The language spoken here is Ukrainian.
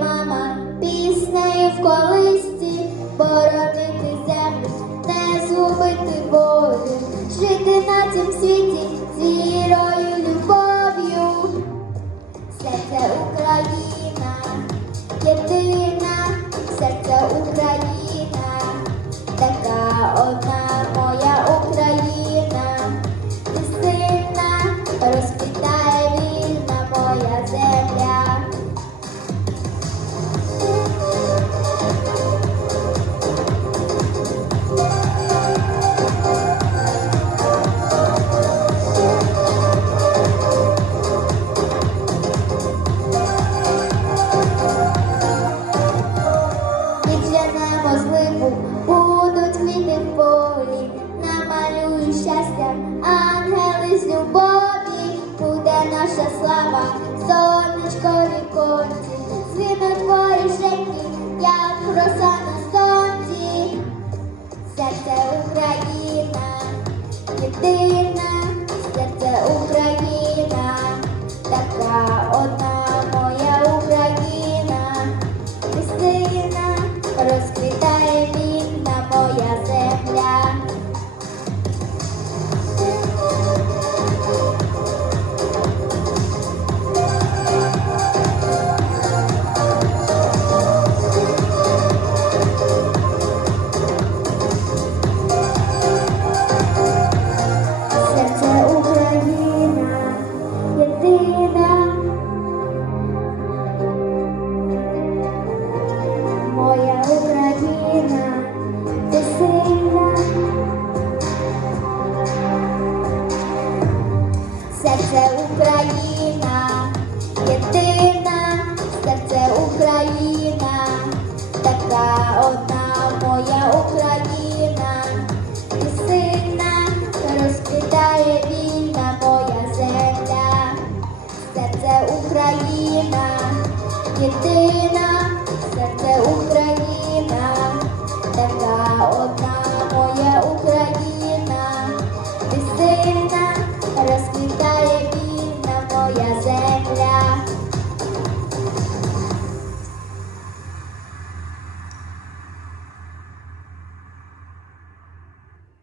мама піснею в колисті, боронитися, не згубити волі, жити на цім світі. Сонечко віконці, звінуть твої шеньки, як роса на сонці, серце Україна, єдина, серце Україна, така одна моя Україна. Христина, розквітає вільна моя земля. моя Україна, ти сильна. це Україна, єдина, все це Україна, така одна моя Україна, ти сильна, розквітає вільна моя земля, все це Україна, єдина. одна моя Україна, ти сильна, розквітає моя земля.